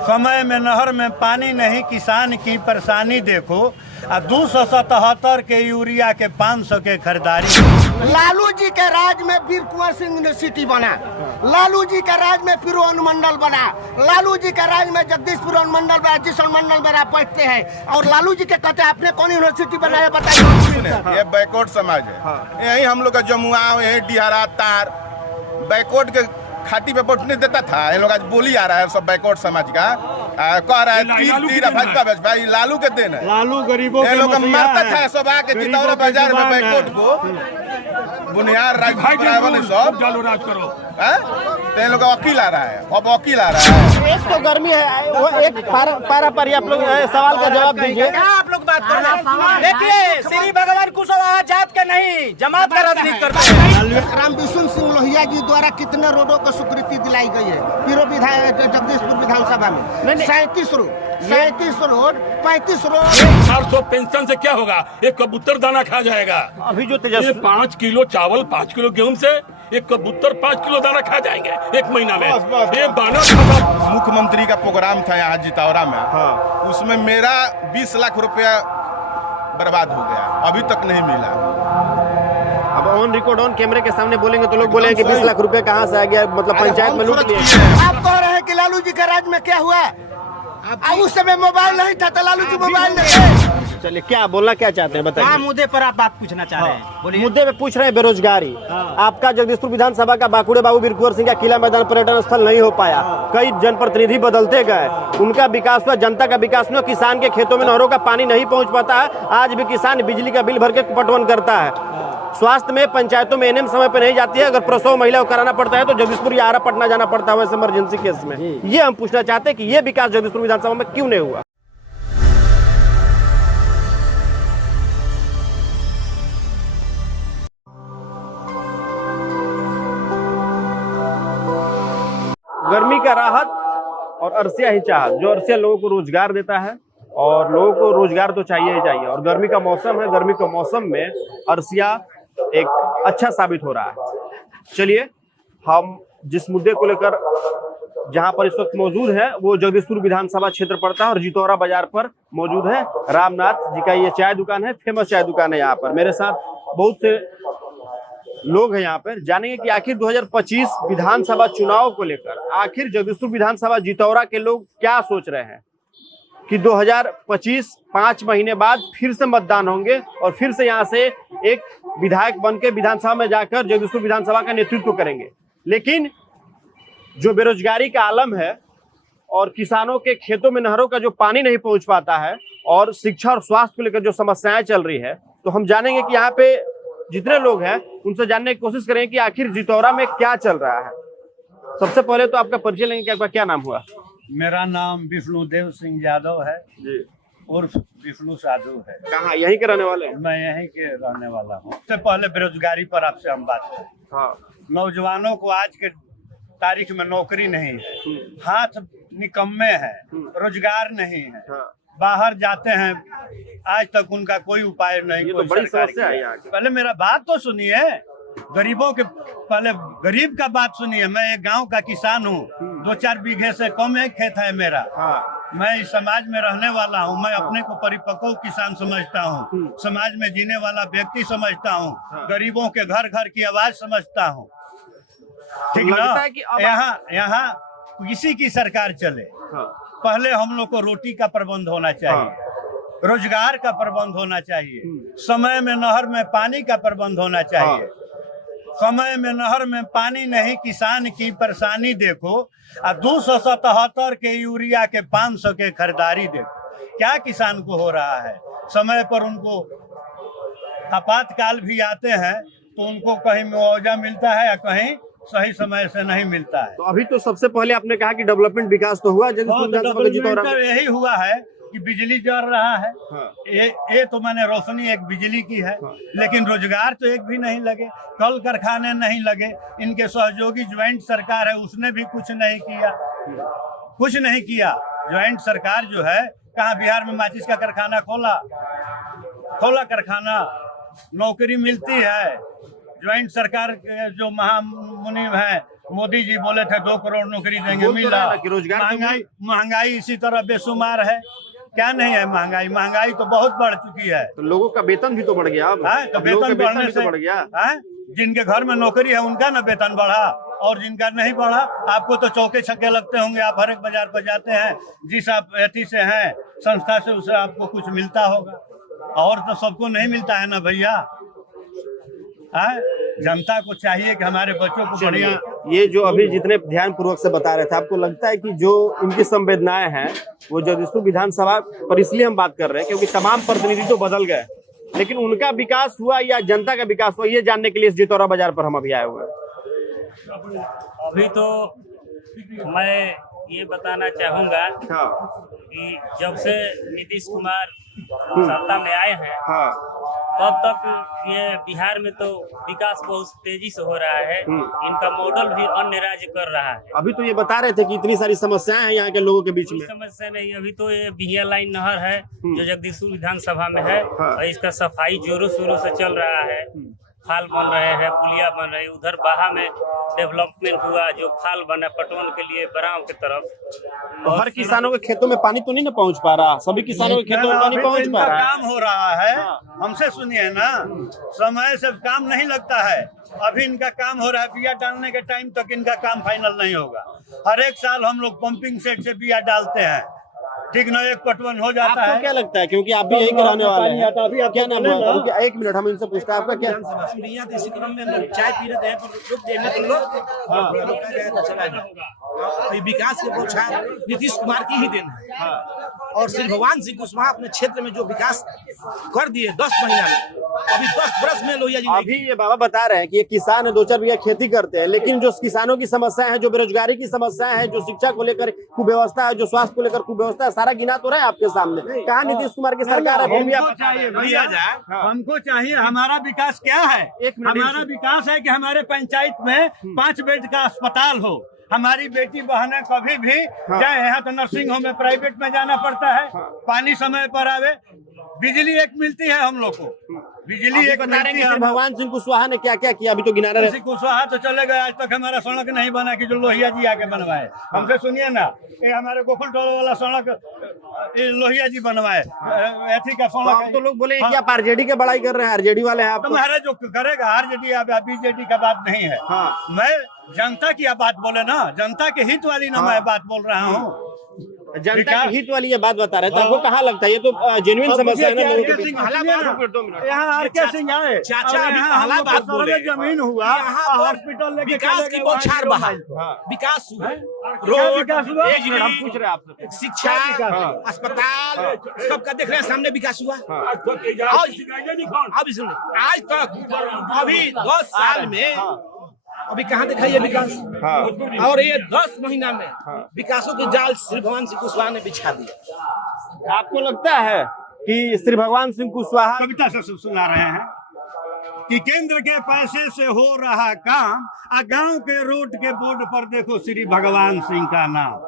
समय में नहर में पानी नहीं, किसान की परेशानी देखो। 277 के यूरिया के 500 के खरीदारी। लालू जी के राज में वीर कुंवर सिंह यूनिवर्सिटी बना, लालू जी के राज में फिर अनुमंडल बना, लालू जी के राज में जगदीशपुर अनुमंडल बना, जिस अनुमंडल में आप बैठते हैं, और लालू जी के कहते हैं आपने कौन यूनिवर्सिटी बनाया बताइए। ये बैकवर्ड समाज है। यही हम लोग का जमुआ, यही डिहरा तार बैकवर्ड के खाटी पे बैठने देता था। ये लोग आज बोली आ रहा है सब बैकवर्ड समाज का, कह रहा है तीर भाजपा भाई लालू के देन है। लालू गरीबों ये लोग मारता था सब आके चितौरा बाजार में बैकवर्ड को बुनियाद राज सब चालू राज करो। तो लोग वकील आ रहा है, अब वकील आ रहा है। एक तो गर्मी है, वो एक पारा पर आप लोग सवाल का जवाब दीजिए। क्या आप लोग बात कर रहे हैं? देखिए, श्री भगवान कुशवाहा जात के नहीं, जमात का राजनीति करते हैं। राम विशुन सिंह लोहिया जी द्वारा कितने रोडों को स्वीकृति दिलाई गई है पीरो जगदीशपुर विधानसभा में? 37 रोड, 37 रोड, 35 रोड। 400 पेंशन से क्या होगा? एक कबूतर दाना खा जाएगा। अभी जो 5 किलो चावल, 5 किलो गेहूं से एक कबूतर 5 किलो दाना खा जाएंगे एक महीना में। एक दाना मुख्यमंत्री का प्रोग्राम था यहाँ जितौरा में, उसमें मेरा 20 लाख रुपया बर्बाद हो गया, अभी तक नहीं मिला। अब ऑन रिकॉर्ड ऑन कैमरे के सामने बोलेंगे तो लोग बोलेंगे कि 20 लाख रुपए कहाँ से आ गया, मतलब पंचायत में लूट लिया। आप कह रहे हैं कि लालू जी के राज में क्या हुआ? अब उस समय मोबाइल नहीं था तो लालू जी मोबाइल नहीं। चलिए, क्या बोलना क्या चाहते हैं बताइए। मुद्दे पर आप बात पूछना चाह रहे हैं, बोलिए। मुद्दे पे पूछ रहे हैं बेरोजगारी। आपका जगदीशपुर विधानसभा का बाकुड़े बाबू वीर कुंवर सिंह का किला मैदान पर्यटन स्थल नहीं हो पाया, कई जनप्रतिनिधि बदलते गए, उनका विकास हुआ, जनता का विकास हुआ, किसान के खेतों में नहरों का पानी नहीं पहुंच पाता है, आज भी किसान बिजली का बिल भर के पटवन करता है। स्वास्थ्य में पंचायतों में एनएम समय पर नहीं जाती है, अगर प्रसव महिला को कराना पड़ता है तो जगदीशपुर या आरा पटना जाना पड़ता है वैसे इमरजेंसी केस में। ये हम पूछना चाहते हैं कि ये विकास जगदीशपुर विधानसभा में क्यों नहीं हुआ। गर्मी का राहत और अरसिया ही चाहत, जो अरसिया लोगों को रोजगार देता है और लोगों को रोजगार तो चाहिए ही चाहिए, और गर्मी का मौसम है, गर्मी के मौसम में अरसिया एक अच्छा साबित हो रहा है। चलिए, हम जिस मुद्दे को लेकर जहां पर इस वक्त मौजूद है वो जगदीशपुर विधानसभा क्षेत्र पड़ता है और जितौरा बाजार पर मौजूद है। रामनाथ जी का ये चाय दुकान है, फेमस चाय दुकान है यहाँ पर। मेरे साथ बहुत से लोग हैं यहाँ पर, जानेंगे कि आखिर 2025 विधानसभा चुनाव को लेकर आखिर जगदीशपुर विधानसभा जितौरा के लोग क्या सोच रहे हैं कि 2025 5 महीने बाद फिर से मतदान होंगे और फिर से यहाँ से एक विधायक बन के विधानसभा में जाकर जगदीशपुर विधानसभा का नेतृत्व करेंगे। लेकिन जो बेरोजगारी का आलम है और किसानों के खेतों में नहरों का जो पानी नहीं पहुंच पाता है और शिक्षा और स्वास्थ्य को लेकर जो समस्याएं चल रही है, तो हम जानेंगे कि यहाँ पे जितने लोग हैं उनसे जानने की कोशिश करेंगे कि आखिर जितौरा में क्या चल रहा है। सबसे पहले तो आपका परिचय लेंगे कि आपका क्या नाम हुआ? मेरा नाम विष्णुदेव सिंह यादव है जी, उर्फ विष्णु साधु है। कहाँ, यहीं के रहने वाले हैं? मैं यहीं के रहने वाला हूँ। सबसे पहले बेरोजगारी पर आपसे हम बात करें। हाँ। नौजवानों को आज के तारीख में नौकरी नहीं है, हाथ निकम्मे है, रोजगार नहीं है, बाहर जाते हैं, आज तक उनका कोई उपाय नहीं। ये तो बड़ी समस्या है यहाँ की। पहले मेरा बात तो सुनिए, गरीबों के पहले गरीब का बात सुनिए। मैं एक गांव का किसान हूँ, 2-4 बीघे से कम एक खेत है मेरा। मैं इस समाज में रहने वाला हूँ, मैं अपने को परिपक्व किसान समझता हूँ, समाज में जीने वाला व्यक्ति समझता हूँ, गरीबों के घर घर की आवाज समझता हूँ, ठीक ना। यहाँ किसी की सरकार चले, पहले हम लोग को रोटी का प्रबंध होना चाहिए, रोजगार का प्रबंध होना चाहिए, समय में नहर में पानी का प्रबंध होना चाहिए। समय में नहर में पानी नहीं, किसान की परेशानी देखो। 277 के यूरिया के 500 के खरीदारी देखो, क्या किसान को हो रहा है। समय पर उनको आपातकाल भी आते हैं तो उनको कहीं मुआवजा मिलता है या कहीं सही समय से नहीं मिलता है। तो अभी तो सबसे पहले आपने कहा कि डेवलपमेंट विकास तो हुआ जगदीशपुर, यही हुआ है कि बिजली जल रहा है। ये तो मैंने रोशनी एक बिजली की है, लेकिन रोजगार तो एक भी नहीं लगे, कल कारखाने नहीं लगे। इनके सहयोगी ज्वाइंट सरकार है, उसने भी कुछ नहीं किया। ज्वाइंट सरकार जो है, कहाँ बिहार में माचिस का कारखाना खोला कारखाना, नौकरी मिलती है। ज्वाइंट सरकार के जो महामुनि है मोदी जी बोले थे 2 करोड़ नौकरी देंगे, बोल तो मिला। रहे हैं कि रोजगार महंगाई इसी तरह बेशुमार है। क्या नहीं है महंगाई तो बहुत बढ़ चुकी है। तो लोगों का वेतन भी तो बढ़ गया अब। हाँ, तो लोगों का वेतन बढ़ने भी तो से बढ़ गया। हाँ? जिनके घर में नौकरी है उनका ना वेतन बढ़ा, और जिनका नहीं बढ़ा। आपको तो चौके छक्के लगते होंगे, आप हर एक बाजार पर जाते हैं, जिस आप एथी से हैं संस्था से, उसे आपको कुछ मिलता होगा, और तो सबको नहीं मिलता है ना भैया। हाँ? जनता को चाहिए कि हमारे बच्चों को बढ़िया। ये जो अभी जितने ध्यान पूर्वक से बता रहे थे, आपको लगता है कि जो इनकी संवेदनाएं हैं वो जगदीशपुर विधानसभा पर इसलिए हम बात कर रहे हैं क्योंकि तमाम प्रतिनिधि तो बदल गए, लेकिन उनका विकास हुआ या जनता का विकास हुआ, ये जानने के लिए इस जितौरा बाजार पर हम अभी आए हुए हैं। अभी तो मैं ये बताना चाहूंगा हाँ कि जब से नीतीश कुमार सत्ता में आए हैं हाँ तब तक ये बिहार में तो विकास बहुत तेजी से हो रहा है। इनका मॉडल भी अन्य राज्य कर रहा है। अभी तो ये बता रहे थे कि इतनी सारी समस्याएं हैं यहाँ के लोगों के बीच में। समस्या नहीं, अभी तो ये बिहिया लाइन नहर है जो जगदीशपुर विधानसभा में है, और इसका सफाई जोरों शोरों से चल रहा है। खाल बन रहे हैं, पुलिया बन रही, उधर बाहा में डेवलपमेंट हुआ जो खाल बना पटवन के लिए बराव की तरफ। तो हर किसानों के खेतों में पानी तो नहीं ना पहुँच पा रहा, सभी किसानों के खेतों में पानी अभी तो पहुँच इनका पा रहा है। काम हो रहा है। हमसे सुनिए ना, समय से काम नहीं लगता है। अभी इनका काम हो रहा है, बिया डालने के टाइम तक इनका काम फाइनल नहीं होगा। हर एक साल हम लोग पंपिंग सेट से बिया डालते हैं, ठीक ना, एक पटवन हो जाता आपको है। क्या लगता है, क्योंकि आप भी यही कराने वाले हैं, अभी आपको क्या नाम बोले है? ना। एक मिनट, हम इनसे पूछते हैं आपका क्या। इसी क्रम में लोग चाय पी रहे थे, रुक देने तो लोग चला गया। विकास के बौछार नीतीश कुमार की ही देन है, और श्री भगवान सिंह कुशवाहा अपने क्षेत्र में जो विकास कर दिए 10 महीना में, अभी 10 बरस में लोहिया जी अभी ये बाबा बता रहे हैं कि ये किसान है, 2-4 बीघा खेती करते हैं, लेकिन जो किसानों की समस्या है, जो बेरोजगारी की समस्या है, जो शिक्षा को लेकर कुव्यवस्था है, जो स्वास्थ्य को लेकर कुव्यवस्था है, सारा गिना तो रहे आपके सामने। कहाँ नीतीश कुमार की सरकार है? हमको चाहिए भैया, हमको चाहिए, हमारा विकास क्या है? हमारा विकास है कि हमारे पंचायत में 5 बेड का अस्पताल हो। हमारी बेटी बहनें कभी भी जाए, यहाँ तो नर्सिंग होम में प्राइवेट में जाना पड़ता है, पानी समय पर आवे, बिजली एक मिलती है हम लोग को, बिजली एक मिलती है। भगवान सिंह कुशवाहा ने क्या क्या किया, अभी तो गिना रहे। कुशवाहा तो चले गए, आज तक हमारा सड़क नहीं बना कि जो लोहिया जी आके बनवाए। हमसे सुनिए ना, ये हमारे गोकुल टोल वाला सड़क लोहिया जी बनवाए, ऐसी का सड़क। तो लोग बोले कि आप आरजेडी के बड़ाई कर रहे हैं, आरजेडी वाले हैं आप। तुम्हारे जो करेगा आरजेडी या बीजेडी का बात नहीं है। मैं जनता की बात बोले ना, जनता के हित वाली ना मैं बात बोल रहा हूँ। जनता की हित वाली ये बात बता रहे थे, आपको कहाँ लगता है ये तो जेन्युइन समस्या है ना लोगों के बीच? यहाँ आर.के. सिंह आए, चाचा अभी पहला बात बोले, जमीन हुआ, हॉस्पिटल लेके विकास की बौछार बहा, विकास हुआ, रोड, हम पूछ रहे हैं आपसे, शिक्षा, अस्पताल, सबका देख रहे हैं सामने विकास हुआ। अभी सुनिए, आज तक अभी 10 साल में अभी कहाँ दिखाई विकास, और ये 10 महीना में विकासों के जाल श्री भगवान सिंह कुशवाहा ने बिछा दिया। आपको लगता है कि श्री भगवान सिंह कुशवाहा कविता से सुना रहे हैं कि केंद्र के पैसे से हो रहा काम, गांव के रोड के बोर्ड पर देखो श्री भगवान सिंह का नाम,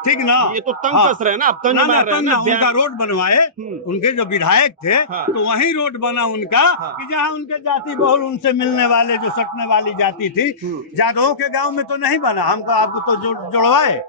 ठीक ना? ये तो तंग कस रहे हैं ना, अब तंग मार रहे हैं ना। उनका रोड बनवाए, उनके जो विधायक थे, तो वही रोड बना उनका कि जहाँ उनके जाति बहुल उनसे मिलने वाले जो सटने वाली जाति थी, जादवों के गांव में तो नहीं बना, हमको आपको तो जोड़वाए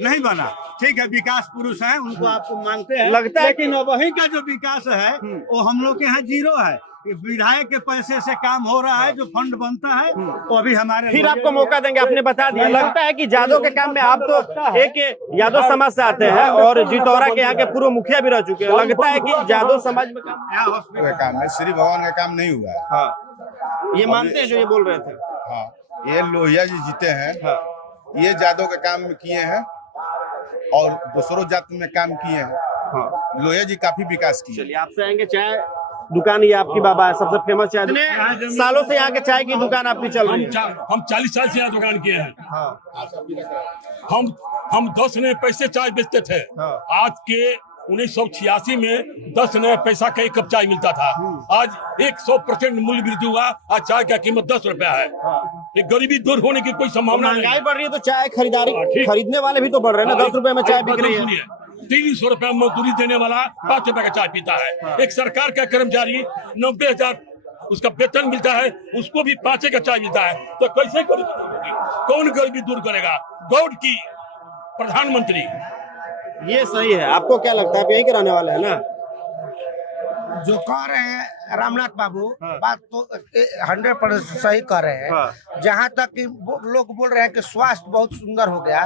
नहीं बना। ठीक है, विकास पुरुष हैं, उनको आपको मानते हैं, लगता है, लेकिन वही का जो विकास है वो हम लोग के यहाँ 0 है। विधायक के पैसे से काम हो रहा है, जो फंड बनता है वो अभी हमारे। फिर आपको मौका देंगे, आपने बता दिया। लगता है कि यादव के काम में आप तो एक यादव समाज से आते हैं और जितौरा के यहाँ के पूर्व मुखिया भी रह चुके हैं, लगता है कि यादव समाज में काम है, श्री भगवान का काम नहीं हुआ है। हाँ, ये मानते हैं जो ये बोल रहे थे। हाँ, ये लोहिया जी जीते हैं, ये यादव का काम किए हैं और दूसरों जाति में काम किए हैं। लोहिया जी काफी विकास किए। चलिए आपसे आएंगे, चाय दुकान ये आपकी बाबा है, सबसे फेमस चाय। सालों से यहाँ के चाय की दुकान आपकी चल रही है? हम 40 साल से यहाँ दुकान किए हैं। हम 10 नए पैसे चाय बेचते थे। आज के 1986 में 10 नया पैसा का 1 कप चाय मिलता था। आज 100% मूल्य वृद्धि हुआ। आज चाय का कीमत 10 रुपया है। ये गरीबी दूर होने की कोई संभावना नहीं। महंगाई बढ़ रही है तो चाय खरीदने वाले भी तो बढ़ रहे हैं ना। 10 रुपए में चाय बिक रही है। 300 रुपया मजदूरी देने वाला 5 रुपए का चाय पीता है। एक सरकार का कर्मचारी 90,000 उसका वेतन मिलता है, उसको भी 5 का चाय मिलता है, तो कैसे गरीबी? होगी। कौन गरीबी दूर करेगा? गॉड की प्रधानमंत्री। ये सही है, आपको क्या लगता है? आप यही कराने वाले हैं ना? जो कह रहे हैं रामनाथ बाबू, बात तो 100% सही कह रहे हैं। जहाँ तक कि लोग बोल रहे हैं कि स्वास्थ्य बहुत सुंदर हो गया,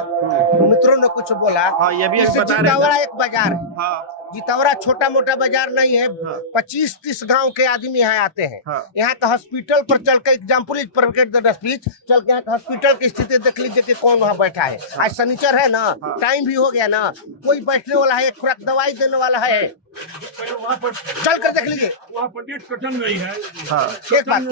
मित्रों ने कुछ बोला। ये भी इससे बता रहे जितावड़ा हैं। एक बाजार है। जितावड़ा छोटा मोटा बाजार नहीं है। 25-30 गांव के आदमी यहाँ आते हैं। यहाँ का हॉस्पिटल पर चल के एग्जाम्पल स्पीच चल के यहाँ का हॉस्पिटल की स्थिति देख लीजिए कि कौन वहाँ बैठा है। आज शनिचर है ना, टाइम भी हो गया ना, कोई बैठने वाला है, एक खुराक दवाई देने वाला है, चल कर देख लीजिए। वहाँ पर डेट कटन नहीं है। एक बात,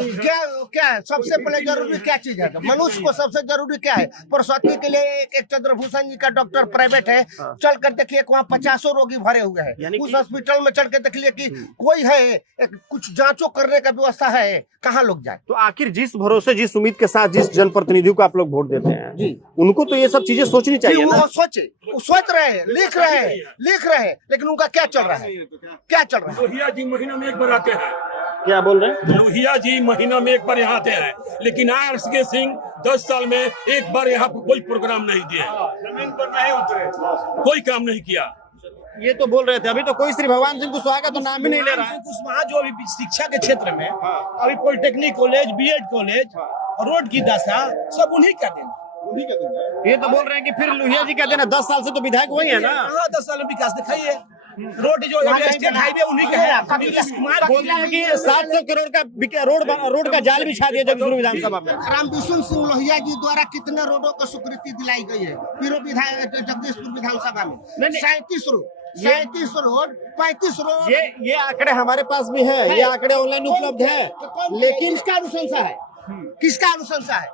क्या सबसे पहले जरूरी क्या चीज है? मनुष्य को सबसे जरूरी क्या है? प्रसूति के लिए एक चंद्रभूषण जी का डॉक्टर प्राइवेट है, चल कर देखिए वहाँ 50 रोगी भरे हुए हैं। उस हॉस्पिटल में चल के देख लिए कि कोई है, कुछ जांचों करने का व्यवस्था है, कहाँ लोग जाए? तो आखिर जिस भरोसे, जिस उम्मीद के साथ जिस जनप्रतिनिधियों को आप लोग वोट देते हैं जी, उनको तो ये सब चीजें सोचनी चाहिए ना। वो सोच रहे हैं, लिख रहे हैं, लेकिन उनका क्या चल रहा है? क्या चल रहा है? लोहिया जी महीना में एक बार आते हैं। क्या बोल रहे हैं? लोहिया जी महीना में एक बार यहाँ आते हैं, लेकिन आर.के. सिंह 10 साल में एक बार यहाँ पर कोई प्रोग्राम नहीं दिए, जमीन पर नहीं उतरे, कोई काम नहीं किया। ये तो बोल रहे थे, अभी तो कोई श्री भगवान सिंह कुशवाहा का तो नाम ही नहीं ले रहा है। कुशवाहा जो अभी शिक्षा के क्षेत्र में अभी polytechnic college, BEd college, road की दशा सब उन्हीं का देना। ये तो बोल रहे हैं कि फिर लोहिया जी कहते हैं ना, 10 साल से तो विधायक वही है ना। हाँ, 10 साल में विकास दिखाइए। रोड जो स्टेट हाईवे उन्हीं के है। नीतीश कुमार बोल रहे हैं कि 700 करोड़ का रोड का जाल बिछा दिया जगदीशपुर विधानसभा में। रामविशुन सिंह लोहिया जी द्वारा कितने रोडों को स्वीकृति दिलाई गई है जगदीशपुर विधानसभा में? 37 रोड, 35 रोड। ये आंकड़े हमारे पास भी है, ये आंकड़े ऑनलाइन उपलब्ध है, लेकिन किसका अनुशंसा है? किसका अनुशंसा है?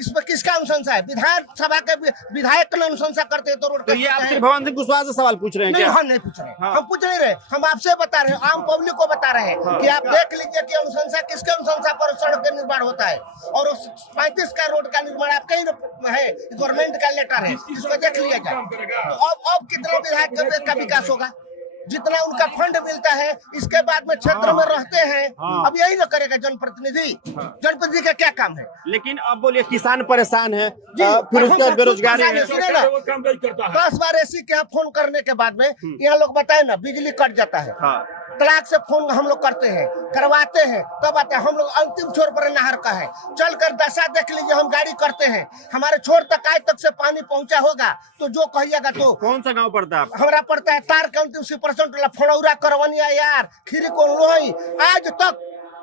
इसमें किसका अनुशंसा है? विधानसभा के विधायक का अनुशंसा करते हैं तो रोड। तो ये आप श्री भगवान सिंह कुशवाहा से सवाल पूछ रहे हैं नहीं, क्या? हम नहीं पूछ रहे हैं। हम पूछ नहीं रहे, हम आपसे बता रहे हैं, आम पब्लिक को बता रहे हैं कि आप देख लीजिए कि अनुशंसा किसके अनुशंसा पर सड़क का निर्माण होता है, और उस 35 का रोड का निर्माण आपका ही है, गवर्नमेंट का लेटर है, इसको देख लिया जाए। तो अब कितना विधायक का विकास होगा? जितना उनका फंड मिलता है, इसके बाद में क्षेत्र में रहते हैं। अब यही ना करेगा जनप्रतिनिधि? जनप्रतिनिधि का क्या काम है? लेकिन अब बोलिए किसान परेशान है, फिर उसका बेरोजगारी है। सुनिए ना, 10 बार एसी के यहाँ फोन करने के बाद में यहाँ लोग बताए ना, बिजली कट जाता है। तलाक से फोन हम लोग करते हैं, करवाते हैं, तब आते हैं। हम लोग अंतिम छोर पर नहर का है, चल कर दशा देख लीजिए। हम गाड़ी करते हैं, हमारे छोर तक आज तक से पानी पहुंचा होगा तो जो कहिएगा। तो कौन सा गांव पड़ता है? हमारा पड़ता है तार के अंतिम 80% फड़ौरा, करवनिया, यार खीरी को लोही।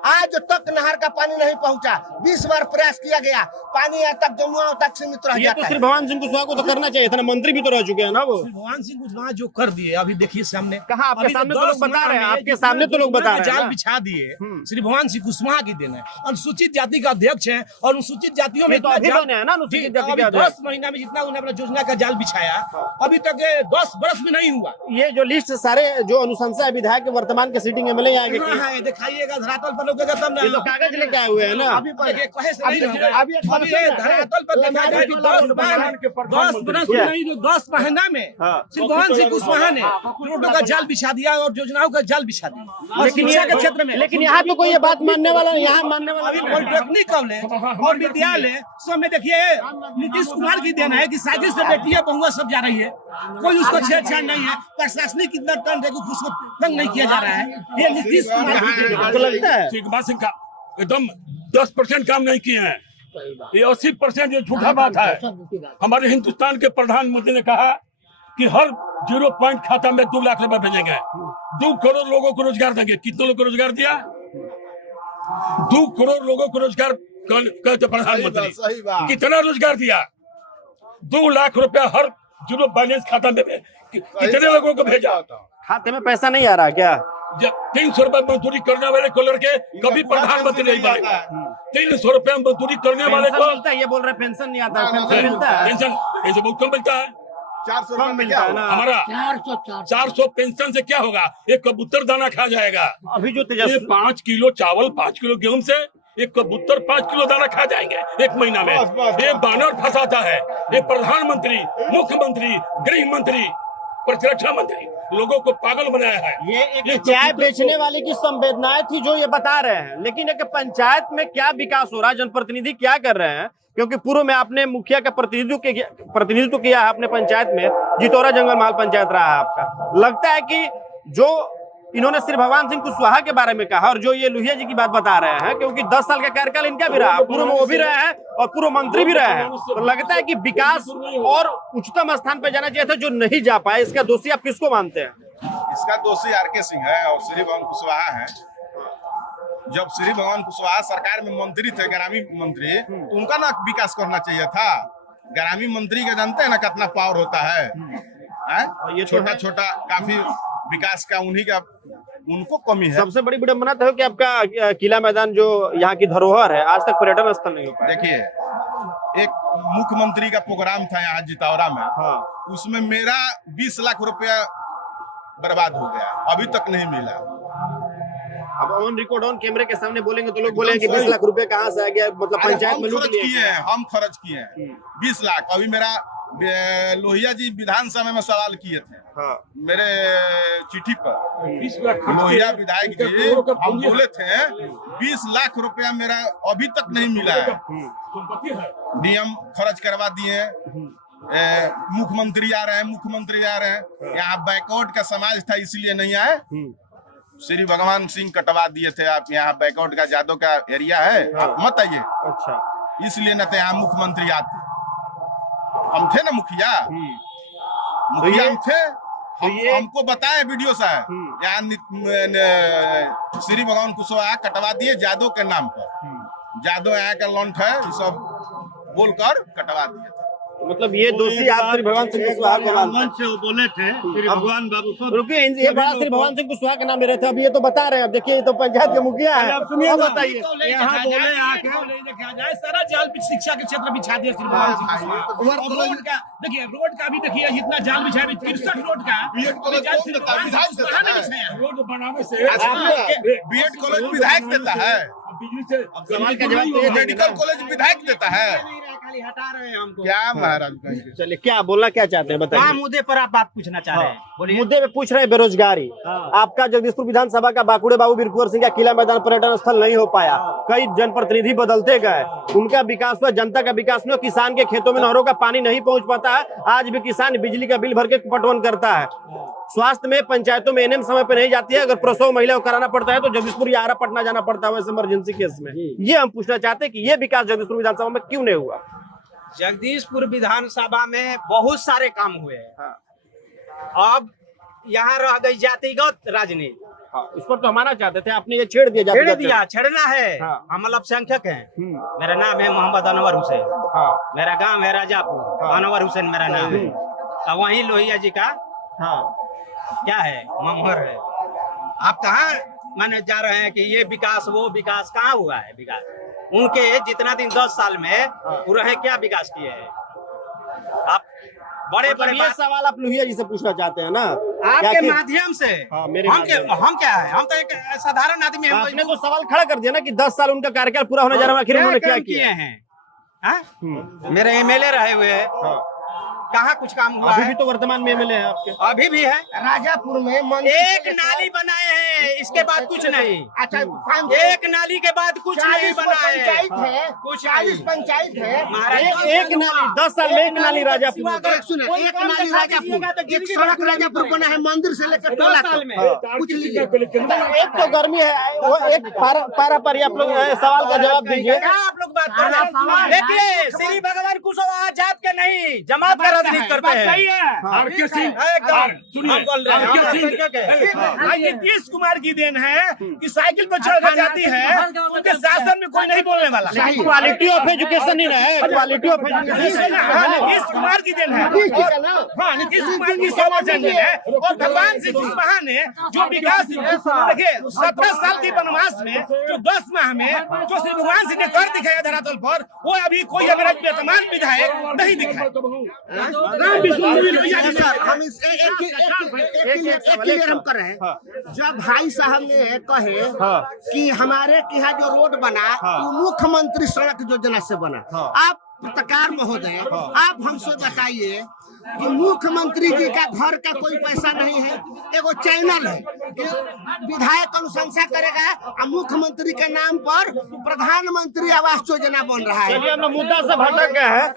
आज तक नहर का पानी नहीं पहुंचा। 20 बार प्रयास किया गया, पानी यहाँ तक जमुआ तक सीमित रह ये जाता तो है। श्री भगवान सिंह कुशवाहा को तो करना चाहिए था ना, मंत्री भी तो रह चुके हैं ना वो। भगवान सिंह कुशवाहा जो कर दिए, अभी देखिए सामने। कहाँ आपके अभी सामने तो 10 लोग बता रहे हैं, माह में आपके सामने तो लोग बता रहे हैं जाल ना। बिछा दिए, श्री भगवान सिंह कुशवाहा की देन है। अनुसूचित जाति का अध्यक्ष है, और अनुसूचित जातियों में ये तो अभी बने हैं ना अनुसूचित जाति के अध्यक्ष। 10 महीना में जितना उन्होंने अपना योजना का जाल बिछाया, अभी तक 10 बरस में नहीं हुआ। ये जो लिस्ट सारे जो अनुशंसा है विधायक के वर्तमान के सीटिंग एमएलए आएंगे, दिखाइएगा धरातल पर लोगेगा तब ना। ये तो कागज लेके आए हुए हैं ना। अभी देखिए, कहे से नहीं होगा। अभी एक बार ये धरातल पर देखा जाए कि 10 बरस में नहीं, जो 10 महीना में श्री भगवान सिंह कुशवाहा ने रोडों का जाल बिछा दिया और योजनाओं का जाल बिछा दिया। और शिक्षा के क्षेत्र में, लेकिन यहाँ पे कोई ये बात मानने वाला, यहाँ मानने वाला अभी नहीं है। पॉलिटेक्निक कॉलेज और विद्यालय सब में देखिए नीतीश कुमार की देना है कि साजिश से बेटियां बहुआ सब जा रही है, कोई उसको छेड़छाड़ नहीं है। प्रशासनिक कितना टन देखो, उसको तंग नहीं किया जा रहा है। ये नीतीश कुमार की देन है। आपको लगता है? श्री कुमार सिंह का एकदम 10% काम नहीं किए हैं, ये 80% ये झूठा बात है। हमारे हिंदुस्तान के प्रधानमंत्री ने कहा कि हर 0 पॉइंट खाता में 2 लाख रुपए भेजेंगे, 2 करोड़ लोगों को रोजगार देंगे। कितने लोगों को रोजगार दिया? 2 करोड़ लोगों को रोजगार कहते प्रधानमंत्री। कितना रोजगार दिया? 2 लाख रुपया हर 0 बैलेंस खाता में कितने लोगों को भेजा? खाते में पैसा नहीं आ रहा क्या? जब 300 रुपए मजदूरी करने वाले को लड़के कभी प्रधानमंत्री नहीं बनेगा। 300 रुपए मजदूरी करने वाले को मिलता है, ये बोल रहे पेंशन नहीं आता है। पेंशन मिलता है? पेंशन ऐसे बहुत कम मिलता है। 400 कम मिलता है ना। हमारा 400 पेंशन से क्या होगा? एक कबूतर दाना खा जाएगा। अभी जो ये तेजस्वी 5 किलो चावल, 5 किलो गेहूं से एक कबूतर 5 किलो दाना खा जाएंगे 1 महीना में। ये बानर फंसाता है। ये प्रधानमंत्री, मुख्यमंत्री, गृह मंत्री, प्रतिरक्षा मंत्री लोगों को पागल बनाया है। ये एक चाय बेचने वाले की संवेदनाएं थी जो ये बता रहे हैं, लेकिन एक पंचायत में क्या विकास हो रहा है, जनप्रतिनिधि क्या कर रहे हैं, क्योंकि पूर्व में आपने मुखिया का प्रतिनिधित्व किया है अपने पंचायत में, जितौरा जंगल महल पंचायत रहा है आपका। लगता है कि जो इन्होंने श्री भगवान सिंह कुशवाहा के बारे में कहा और जो ये लोहिया जी की बात बता रहे हैं, क्योंकि 10 साल का कार्यकाल इनका भी रहा, पूर्व में वो भी रहे हैं और पूर्व मंत्री भी रहे हैं, तो लगता है कि विकास और उच्चतम स्थान पर जाना चाहिए था जो नहीं जा पाए। इसका दोषी आप किसको मानते हैं? इसका दोषी आर.के. सिंह है और श्री भगवान कुशवाहा है। जब श्री भगवान कुशवाहा सरकार में मंत्री थे, ग्रामीण मंत्री, तो उनका ना विकास करना चाहिए था। ग्रामीण मंत्री के जानते हैं ना कितना पावर होता है, छोटा छोटा काफी विकास का उन्हीं का उनको कमी है। सबसे बड़ी विडंबना तो है कि आपका किला मैदान जो यहाँ की धरोहर है, आज तक पर्यटन स्थल नहीं हो पाया। देखिए, एक मुख्यमंत्री का प्रोग्राम था यहाँ जितौरा में, उसमें मेरा 20 लाख रुपया बर्बाद हो गया, अभी तक नहीं मिला। अब ऑन रिकॉर्ड ऑन कैमरे के सामने बोलेंगे तो लोग बोलेंगे कि 20 लाख रुपए कहाँ से आ गया, मतलब पंचायत में लूट लिए हैं। हम खर्च किए हैं 20 लाख। अभी मेरा लोहिया जी विधानसभा में सवाल किए थे मेरे चिट्ठी पर, लोहिया विधायक जी हम बोले थे 20 लाख रुपया मेरा अभी तक नहीं मिला है। डीएम खर्च करवा दिए, मुख्यमंत्री आ रहे हैं, यहाँ बैकवर्ड का समाज था इसलिए नहीं आए। श्री भगवान सिंह कटवा दिए थे, आप यहाँ बैकवर्ड का जादव का एरिया है, आप मत आइए। अच्छा, इसलिए न तो यहाँ मुख्यमंत्री आते, हम थे ना मुखिया हम थे, हमको बताए वीडियो साहब यहाँ श्री भगवान कुशवाहा कटवा दिए जादव के नाम पर। जादव यहाँ का लॉन्ट है, ये सब बोलकर कटवा दिए थे। मतलब ये दोषी आप श्री भगवान सिंह कुशवाहा को मानते हैं? से वो बोले थे श्री भगवान बाबू सब। रुकिए, ये बड़ा श्री भगवान सिंह कुशवाहा का नाम ले रहे थे, अब ये तो बता रहे हैं। अब देखिए, ये तो पंचायत के मुखिया है, अब बताइए। यहाँ बोले आके सारा जाल शिक्षा के क्षेत्र बिछा दिया श्री भगवान सिंह कुशवाहा। रोड का देखिए, रोड का भी देखिए जितना जाल बिछा, 63 रोड का रोड बनाने से बीएड कॉलेज विधायक देता है, बिजली से सवाल का जवाब मेडिकल कॉलेज विधायक देता है। हटा रहे हैं हमको। क्या महाराज, चलिए, क्या बोलना क्या चाहते हैं बताइए। मुद्दे पर आप बात पूछना चाह रहे हैं, बोलिए। मुद्दे पे पूछ रहे हैं बेरोजगारी। आपका जगदीशपुर विधानसभा का बाकुड़े बाबू वीर कुंवर सिंह का किला मैदान पर्यटन स्थल नहीं हो पाया, कई जनप्रतिनिधि बदलते गए, उनका विकास हुआ, जनता का विकास नहीं हुआ, किसान के खेतों में नहरों का पानी नहीं पहुंच पाता है, आज भी किसान बिजली का बिल भर के पटवन करता है। स्वास्थ्य में पंचायतों में एनएम समय पे नहीं जाती है, अगर प्रसव महिला को कराना पड़ता है तो जगदीशपुर या आरा पटना जाना पड़ता है वैसे इमरजेंसी केस में। ये हम पूछना चाहते हैं कि ये विकास जगदीशपुर विधानसभा में क्यों नहीं हुआ? जगदीशपुर विधानसभा में बहुत सारे काम हुए हैं, अब यहाँ रह गई जातिगत राजनीति। इस पर तो हमारा चाहते थे, आपने ये छेड़ दिया। छेड़ दिया, छेड़ना है। हम अल्पसंख्यक हैं। मेरा नाम है मोहम्मद अनवर हुसैन, मेरा गांव है राजापुर, अनवर हुसैन मेरा नाम है। अब वहीं लोहिया जी का क्या है, ममहर है। आप कहाँ माने जा रहे हैं कि ये विकास वो विकास, कहाँ हुआ है विकास? उनके जितना दिन 10 साल में पूरा है, क्या विकास किए हैं आप? बड़े बड़े ये सवाल आप लोहिया जी से पूछना चाहते हैं ना, आपके माध्यम से। हम क्या है, हम तो एक साधारण आदमी हैं। आपने तो सवाल खड़ा कर दिया ना कि 10 साल उनका कार्यकाल पूरा होने जा रहा है, आखिर उन्होंने क्या किए हैं? मेरे एमएलए रहे हुए हैं, कहाँ कुछ काम हुआ अभी है? भी तो वर्तमान में एमएलए हैं आपके। अभी भी है। राजापुर में एक नाली बनाए हैं, इसके बाद कुछ नहीं। अच्छा, एक नाली के बाद कुछ नहीं बनाए। पंचायत है, कुछ 40 पंचायत है। एक नाली 10 साल में एक नाली राजापुर, एक नाली राजापुर, एक सड़क राजापुर बना है मंदिर से लेकर टोला तक। कुछ एक तो गर्मी है, वो एक पारा पर आप लोग सवाल का जवाब दीजिए। आप लोग बात कर रहे हैं। देखिए, श्री भगवान कुशवाहा जात के नहीं, जमात का राजनीति करते हैं। आर.के. सिंह सुनिए, नीतीश कुमार की देन है कि साइकिल पर चढ़कर जाती है, उनके शासन में कोई नहीं बोलने वाला। क्वालिटी ऑफ एजुकेशन ही है, quality of education Nitish Kumar की देन है। हाँ, नीतीश कुमार की 100% देन है। और भगवान सिंह कुशवाहा ने जो विकास, देखिए 17 साल के वनवास में जो 10 माह में जो श्री भगवान सिंह ने कर दिखाया धरातल पर, वो अभी कोई अगर वर्तमान विधायक नहीं दिखाए। हम क्लियर हम कर रहे हैं। जब भाई साहब ने कहे कि हमारे यहाँ जो रोड बना वो मुख्यमंत्री सड़क योजना से बना, आप पत्रकार महोदय, आप हमसे बताइए कि मुख्यमंत्री जी का घर का कोई पैसा नहीं है। एगो चैनल है कि विधायक अनुशंसा करेगा और मुख्यमंत्री के नाम पर प्रधानमंत्री आवास योजना बन रहा है। चलिए हम लोग मुद्दा से भटक गए हैं।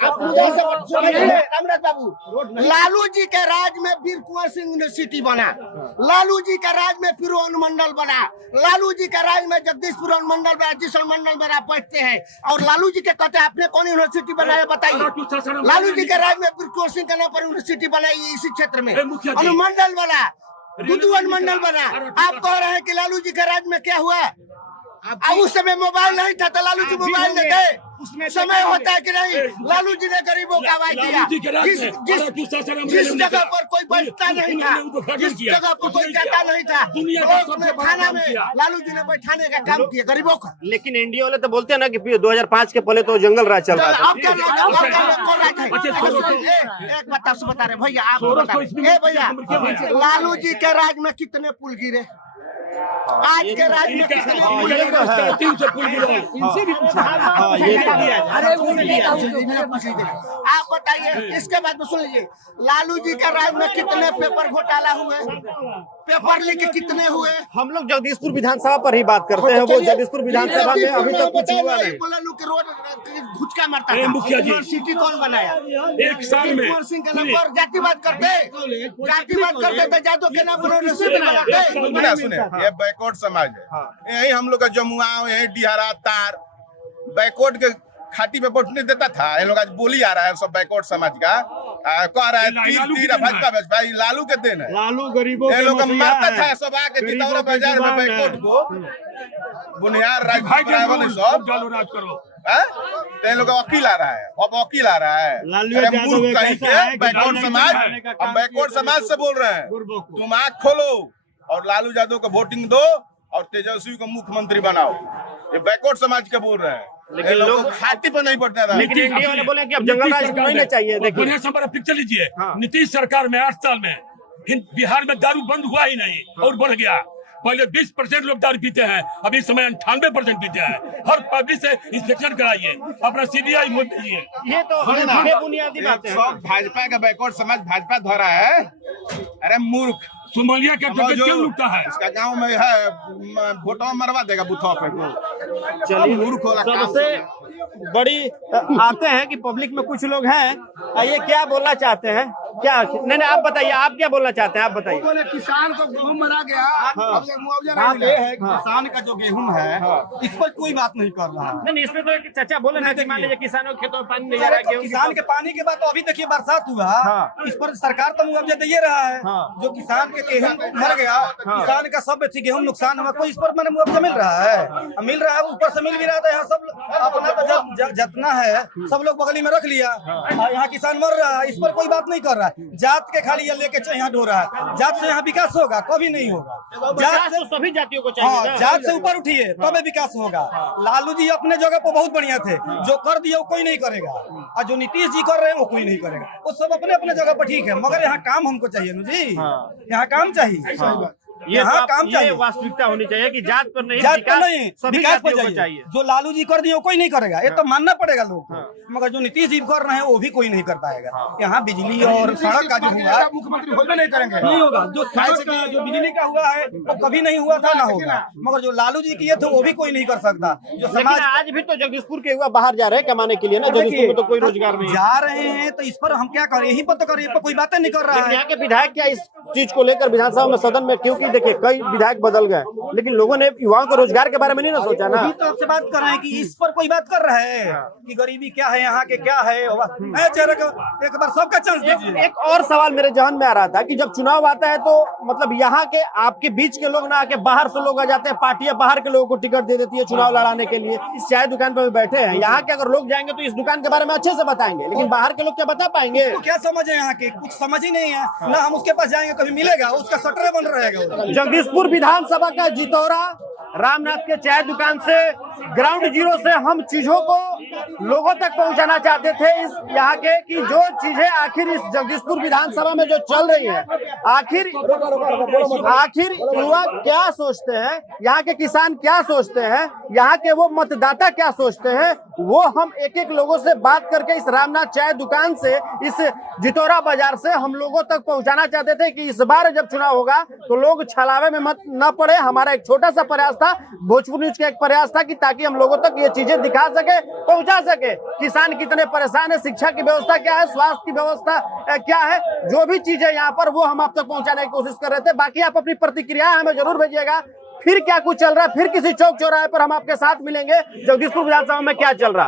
रामराज बाबू, लालू जी के राज में वीर कुंवर सिंह यूनिवर्सिटी बना, लालू जी के राज में फिर अनुमंडल बना, लालू जी के राज में जगदीशपुर अनुमंडल में जिस अनुमंडल में आप बैठते हैं, और लालू जी के कहते हैं आपने कौन यूनिवर्सिटी बनाया बताइए। लालू जी के राज में वीर कुंवर सिंह के नाम पर यूनिवर्सिटी बनाई इसी क्षेत्र में, अनुमंडल बना, दूधू अनुमंडल बना। आप कह रहे हैं कि लालू जी के राज में क्या हुआ? अब उस समय मोबाइल नहीं था तो लालू जी मोबाइल ले गए, उसमें समय होता है कि नहीं? लालू जी ने गरीबों का आवाज दिया। जिस जगह पर कोई बैठता नहीं था, जिस जगह पर कोई जाता नहीं था, ब्लॉक में थाना में लालू जी ने बैठाने का काम किया गरीबों का। लेकिन एनडीए वाले तो बोलते हैं ना कि 2005 के पहले तो जंगल राज चल रहा था। आप क्या एक बात आपसे बता रहे भैया, आप बता रहे भैया, लालू जी के राज में कितने पुल गिरे? आज के राज में कितने पुल गिरे? आप बताइए। इसके बाद में सुन लीजिए, लालू जी के राज में कितने पेपर घोटाला हुए, पेपर लीक कितने हुए? हम लोग जगदीशपुर विधानसभा पर ही बात करते हैं। वो जगदीशपुर विधानसभा में अभी तक कुछ हुआ नहीं। लालू के रोड घुचका मारता था। मुखिया जी, यूनिवर्सिटी कौन बनाया? एक साल में कुंवर सिंह के नाम पर जातिवाद करते तो जादू के नाम पर यूनिवर्सिटी बनाते। सुने, ये बैकवर्ड समाज है। यही हम लोग का जमुआ, यही डिहरा तार बैकवर्ड के खाटी पे बैठने देता था। ये लोग आज बोली आ रहा है सब बैकवर्ड समाज का, कह रहा है तीर भाजपा भाई लालू के देन है। लालू गरीबों ये लोग मारता था सब आके चितौरा बाजार में बैकवर्ड को बुनियाद राज सब राज करो। ते लोग वकील आ रहा है, अब वकील आ रहा है। अरे मूर्ख कहीं के बैकवर्ड समाज, अब बैकवर्ड समाज से बोल रहे हैं। तुम आँख खोलो और लालू यादव को वोटिंग दो और तेजस्वी को मुख्यमंत्री बनाओ। ये बैकवर्ड समाज के बोल रहे हैं। लेकिन लोग खाती पर नहीं पड़ता था। लेकिन इंडिया वाले बोले कि अब जंगल राज नहीं ना चाहिए। देखिए बढ़िया सा पिक्चर लीजिए, नीतीश सरकार में 8 साल में बिहार में दारू बंद हुआ ही नहीं और बढ़ गया। पहले 20% लोग दारू पीते हैं, अभी इस समय 98% पीते हैं। हर पब्लिक से इंस्पेक्शन कराइए, अपना CBI मोड़ दीजिए। ये तो बुनियादी बातें हैं। सब भाजपा का बैकवर्ड समाज भाजपा धरा है। अरे मूर्ख, सोमालिया के क्यों लुटता है? इसका गांव में है, वोटों मरवा देगा बूथों पे। चलिए, मूर्ख होला काम सबसे बड़ी आते हैं कि पब्लिक में कुछ लोग हैं, ये क्या बोलना चाहते हैं? क्या नहीं, आप बताइए, आप क्या बोलना चाहते हैं? आप बताइए। बोले किसान को गेहूं मरा गया, अब ये मुआवजा नहीं मिला है। किसान का जो गेहूं है इस पर कोई बात नहीं कर रहा है। नहीं, इसमें तो चाचा बोले ना कि मान लीजिए किसानों के खेतों में पानी नहीं जा रहा है। किसान के पानी के बाद तो अभी देखिए बरसात हुआ, इस पर सरकार तो मुआवजा दे रहा है। जो किसान के गेहूं मर गया, किसान का सब गेहूं नुकसान हुआ, तो इस पर मैंने मुआवजा मिल रहा है, मिल रहा है, ऊपर से मिल भी रहा था। यहाँ सब अपना तो जितना है सब लोग बगली में रख लिया, यहाँ किसान मर रहा है, इस पर कोई बात नहीं कर रहा है। जात के खाली ये लेके यहाँ ढो रहा है। जात से यहाँ विकास होगा? कभी नहीं होगा। जात से सभी जातियों को चाहिए। जात से ऊपर उठिए तबे विकास होगा। लालू जी अपने जगह पर बहुत बढ़िया थे, जो कर दिया वो कोई नहीं करेगा, और जो नीतीश जी कर रहे हैं वो कोई नहीं करेगा। वो सब अपने अपने जगह पर ठीक है, मगर यहाँ काम हमको चाहिए ना जी, यहाँ काम चाहिए। यहाँ काम चाहिए, वास्तविकता होनी चाहिए कि जात पर नहीं, जात पर नहीं, सभी विकास पर जातियों को चाहिए। जो लालू जी कर दिए वो कोई नहीं करेगा, ये तो मानना पड़ेगा लोग को। मगर जो नीतीश जी कर रहे हैं वो भी कोई नहीं कर पाएगा। यहाँ बिजली और सड़क का जो हुआ मुख्यमंत्री होगा नहीं करेंगे, नहीं होगा। जो सड़क का जो बिजली का हुआ है वो कभी नहीं हुआ था, ना होगा। मगर जो लालू जी किए थे वो भी कोई नहीं कर सकता। जो समाज आज भी तो जगदीशपुर के युवा बाहर जा रहे हैं कमाने के लिए ना, जगदीशपुर में तो कोई रोजगार नहीं जा रहे हैं, तो इस पर हम क्या करें? यही पर तो करें, पर कोई बातें नहीं कर रहा है। यहाँ के विधायक क्या इस चीज को लेकर विधानसभा में, सदन में, क्योंकि देखिए कई विधायक बदल गए, लेकिन लोगों ने युवाओं के रोजगार के बारे में नहीं ना सोचा ना। तो आपसे बात कर रहे हैं कि इस पर कोई बात कर रहा है कि गरीबी क्या है, यहाँ के क्या है। एक बार सबका चांस दीजिए। एक और सवाल मेरे जहन में आ रहा था कि जब चुनाव आता है तो मतलब यहाँ के आपके बीच के लोग ना आके बाहर से लोग आ जाते हैं, पार्टियां बाहर के लोगों को टिकट दे देती है चुनाव लड़ाने के लिए। इस चाय दुकान पर भी बैठे हैं, यहाँ के अगर लोग जाएंगे तो इस दुकान के बारे में अच्छे से बताएंगे, लेकिन बाहर के लोग क्या बता पाएंगे? तो क्या समझ है यहाँ के? कुछ समझ ही नहीं है ना। हम उसके पास जाएंगे कभी मिलेगा, उसका शटर बंद रहेगा। जगदीशपुर विधानसभा का जितौरा रामनाथ के चाय दुकान से ग्राउंड जीरो से हम चीजों को लोगों तक पहुंचाना चाहते थे, इस यहाँ के कि जो चीजें आखिर इस जगदीशपुर विधानसभा में जो चल रही है, आखिर युवा क्या सोचते हैं, यहाँ के किसान क्या सोचते हैं, यहाँ के वो मतदाता क्या सोचते हैं, वो हम एक एक लोगों से बात करके इस रामनाथ चाय दुकान से, इस जितौरा बाजार से हम लोगों तक पहुंचाना चाहते थे कि इस बार जब चुनाव होगा तो लोग छलावे में मत न पड़े। हमारा एक छोटा सा प्रयास था, भोजपुर न्यूज का एक प्रयास था कि ताकि हम लोगों तक ये चीजें दिखा सके, पहुंचा सके। किसान कितने परेशान है, शिक्षा की व्यवस्था क्या है, स्वास्थ्य की व्यवस्था क्या है, जो भी चीजें यहाँ पर वो हम आप तक पहुंचाने की कोशिश कर रहे थे। बाकी आप अपनी प्रतिक्रिया हमें जरूर भेजिएगा, फिर क्या कुछ चल रहा है, फिर किसी चौक चौराहे पर हम आपके साथ मिलेंगे, जगदीशपुर विधानसभा में क्या चल रहा है।